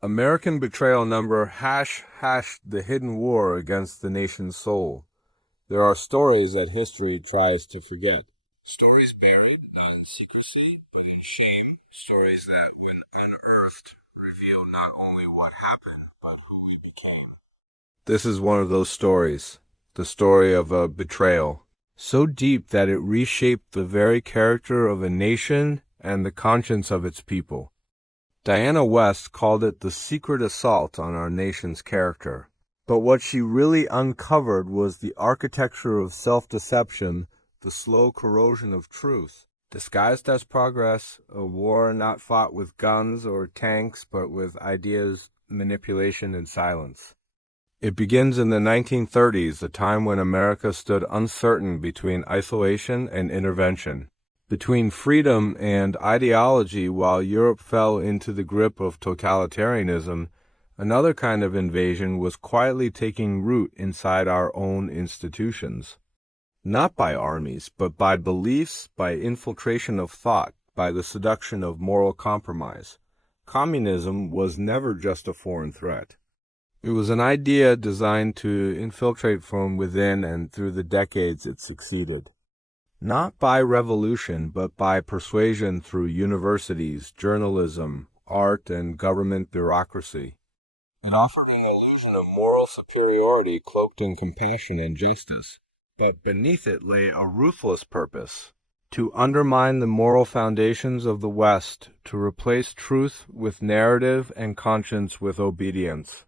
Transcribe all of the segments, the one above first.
American Betrayal number #, the hidden war against the nation's soul. There are stories that history tries to forget. Stories buried, not in secrecy, but in shame. Stories that, when unearthed, reveal not only what happened, but who we became. This is one of those stories. The story of a betrayal. So deep that it reshaped the very character of a nation and the conscience of its people. Diana West called it the secret assault on our nation's character. But what she really uncovered was the architecture of self-deception, the slow corrosion of truth, disguised as progress, a war not fought with guns or tanks, but with ideas, manipulation, and silence. It begins in the 1930s, a time when America stood uncertain between isolation and intervention, between freedom and ideology. While Europe fell into the grip of totalitarianism, another kind of invasion was quietly taking root inside our own institutions. Not by armies, but by beliefs, by infiltration of thought, by the seduction of moral compromise. Communism was never just a foreign threat. It was an idea designed to infiltrate from within, and through the decades it succeeded. Not by revolution, but by persuasion through universities, journalism, art, and government bureaucracy. It offered an illusion of moral superiority cloaked in compassion and justice, but beneath it lay a ruthless purpose: to undermine the moral foundations of the West, to replace truth with narrative and conscience with obedience.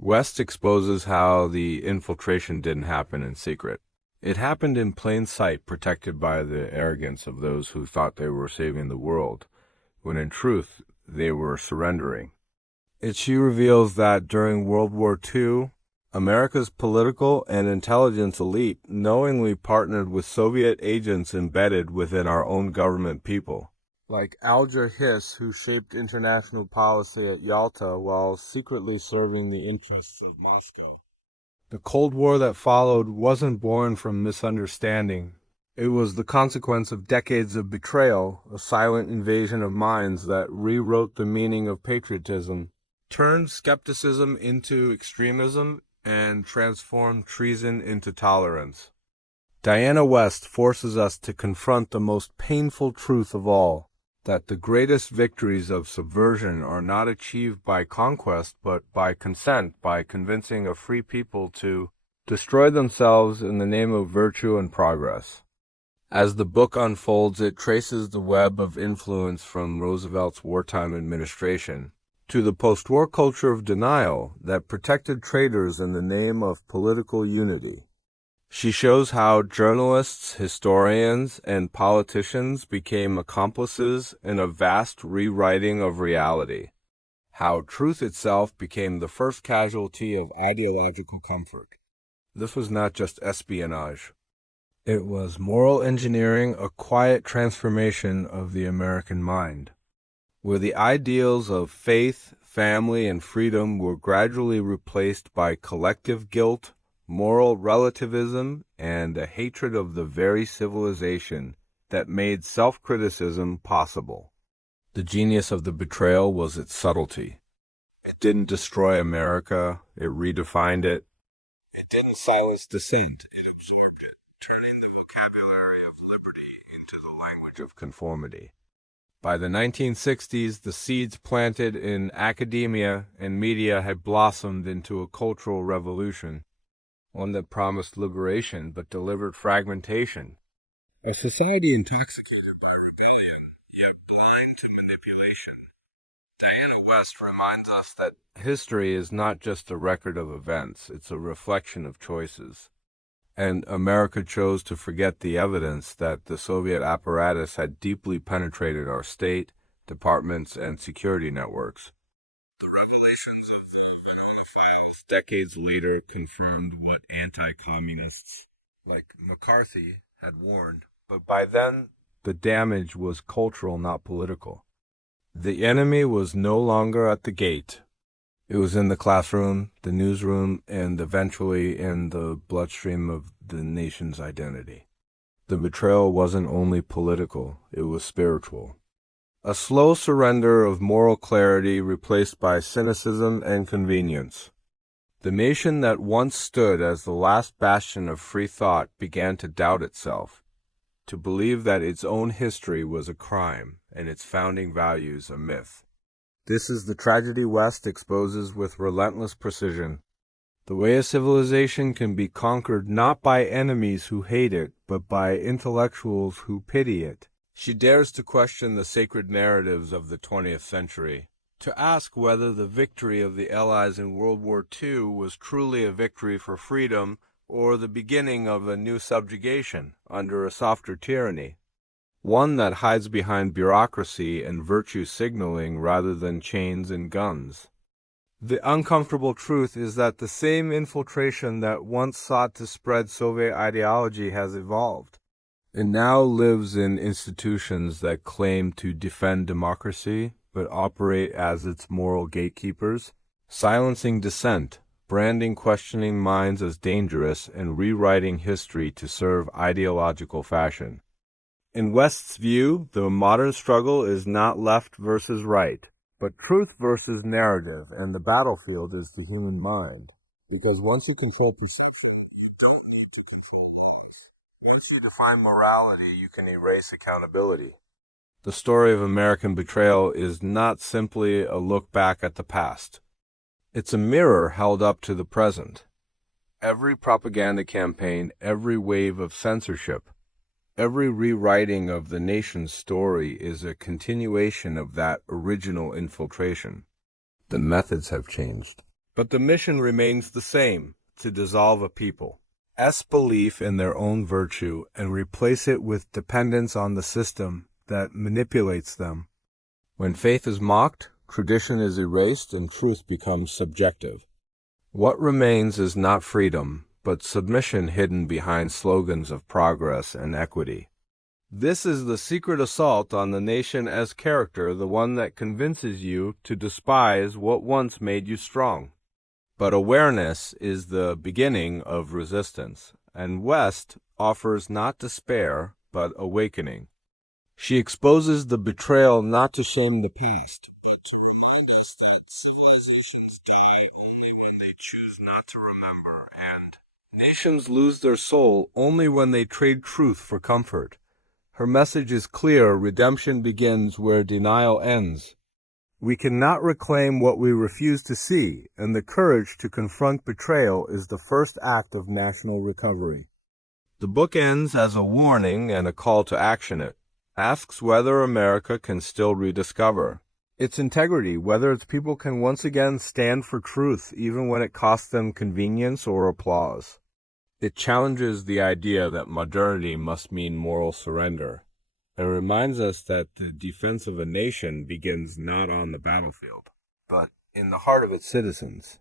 West exposes how the infiltration didn't happen in secret. It happened in plain sight, protected by the arrogance of those who thought they were saving the world, when in truth they were surrendering. She reveals that during World War II, America's political and intelligence elite knowingly partnered with Soviet agents embedded within our own government people, like Alger Hiss, who shaped international policy at Yalta while secretly serving the interests of Moscow. The Cold War that followed wasn't born from misunderstanding. It was the consequence of decades of betrayal, a silent invasion of minds that rewrote the meaning of patriotism, turned skepticism into extremism, and transformed treason into tolerance. Diana West forces us to confront the most painful truth of all, that the greatest victories of subversion are not achieved by conquest, but by consent, by convincing a free people to destroy themselves in the name of virtue and progress. As the book unfolds, it traces the web of influence from Roosevelt's wartime administration to the post-war culture of denial that protected traitors in the name of political unity. She shows how journalists, historians, and politicians became accomplices in a vast rewriting of reality, how truth itself became the first casualty of ideological comfort. This was not just espionage. It was moral engineering, a quiet transformation of the American mind, where the ideals of faith, family, and freedom were gradually replaced by collective guilt, moral relativism, and a hatred of the very civilization that made self-criticism possible. The genius of the betrayal was its subtlety. It didn't destroy America, it redefined it. It didn't silence dissent, it absorbed it, turning the vocabulary of liberty into the language of conformity. By the 1960s, the seeds planted in academia and media had blossomed into a cultural revolution, one that promised liberation but delivered fragmentation. A society intoxicated by rebellion, yet blind to manipulation. Diana West reminds us that history is not just a record of events, it's a reflection of choices. And America chose to forget the evidence that the Soviet apparatus had deeply penetrated our state, departments, and security networks. The revelations of the Venona files decades later confirmed what anti-communists like McCarthy had warned, but by then the damage was cultural, not political. The enemy was no longer at the gate. It was in the classroom, the newsroom, and eventually in the bloodstream of the nation's identity. The betrayal wasn't only political, it was spiritual. A slow surrender of moral clarity replaced by cynicism and convenience. The nation that once stood as the last bastion of free thought began to doubt itself, to believe that its own history was a crime and its founding values a myth. This is the tragedy West exposes with relentless precision. The way a civilization can be conquered not by enemies who hate it, but by intellectuals who pity it. She dares to question the sacred narratives of the 20th century, to ask whether the victory of the Allies in World War II was truly a victory for freedom or the beginning of a new subjugation under a softer tyranny, one that hides behind bureaucracy and virtue signaling rather than chains and guns. The uncomfortable truth is that the same infiltration that once sought to spread Soviet ideology has evolved. It now lives in institutions that claim to defend democracy, but operate as its moral gatekeepers, silencing dissent, branding questioning minds as dangerous, and rewriting history to serve ideological fashion. In West's view, the modern struggle is not left versus right, but truth versus narrative, and the battlefield is the human mind. Because once you control perception, you don't need to control life. Once you define morality, you can erase accountability. The story of American Betrayal is not simply a look back at the past. It's a mirror held up to the present. Every propaganda campaign, every wave of censorship, every rewriting of the nation's story is a continuation of that original infiltration. The methods have changed, but the mission remains the same: to dissolve a people's belief in their own virtue and replace it with dependence on the system that manipulates them. When faith is mocked, tradition is erased, and truth becomes subjective. What remains is not freedom, but submission hidden behind slogans of progress and equity. This is the secret assault on the nation as character, the one that convinces you to despise what once made you strong. But awareness is the beginning of resistance, and West offers not despair, but awakening. She exposes the betrayal not to shame the past, but to remind us that civilizations die only when they choose not to remember, and nations lose their soul only when they trade truth for comfort. Her message is clear: redemption begins where denial ends. We cannot reclaim what we refuse to see, and the courage to confront betrayal is the first act of national recovery. The book ends as a warning and a call to action. It asks whether America can still rediscover its integrity, whether its people can once again stand for truth, even when it costs them convenience or applause. It challenges the idea that modernity must mean moral surrender, and reminds us that the defense of a nation begins not on the battlefield, but in the heart of its citizens.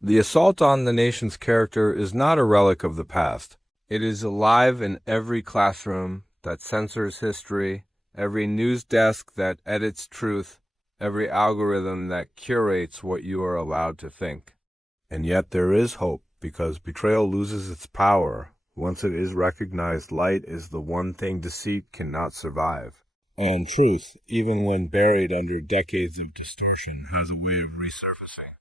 The assault on the nation's character is not a relic of the past. It is alive in every classroom that censors history, every news desk that edits truth, every algorithm that curates what you are allowed to think. And yet there is hope, because betrayal loses its power. Once it is recognized, light is the one thing deceit cannot survive. And truth, even when buried under decades of distortion, has a way of resurfacing.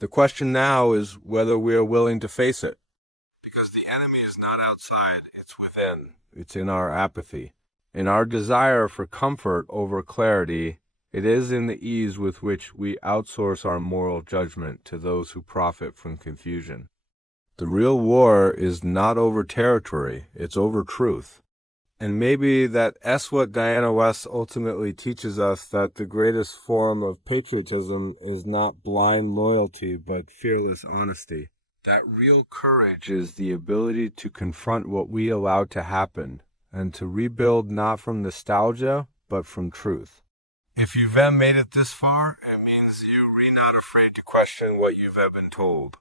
The question now is whether we are willing to face it. Because the enemy is not outside, it's within. It's in our apathy, in our desire for comfort over clarity. It is in the ease with which we outsource our moral judgment to those who profit from confusion. The real war is not over territory, it's over truth. And maybe that's what Diana West ultimately teaches us, that the greatest form of patriotism is not blind loyalty, but fearless honesty. That real courage is the ability to confront what we allowed to happen, and to rebuild not from nostalgia, but from truth. If you've made it this far, it means you're not afraid to question what you've been told.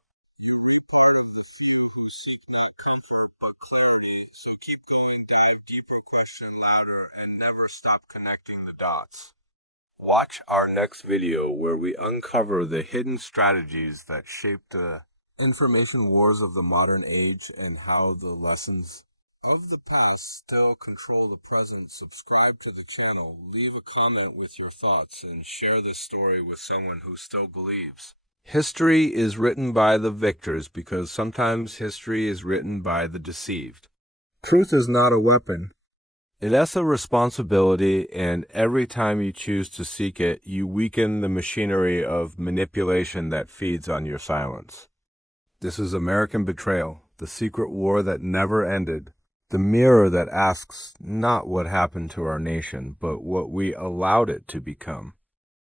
But clearly, so keep going, dive deeper, question louder, and never stop connecting the dots. Watch our next video where we uncover the hidden strategies that shaped the information wars of the modern age, and how the lessons of the past still control the present, subscribe to the channel, leave a comment with your thoughts, and share this story with someone who still believes. History is written by the victors because sometimes history is written by the deceived. Truth is not a weapon. It has a responsibility, and every time you choose to seek it, you weaken the machinery of manipulation that feeds on your silence. This is American Betrayal, the secret war that never ended. The mirror that asks not what happened to our nation, but what we allowed it to become.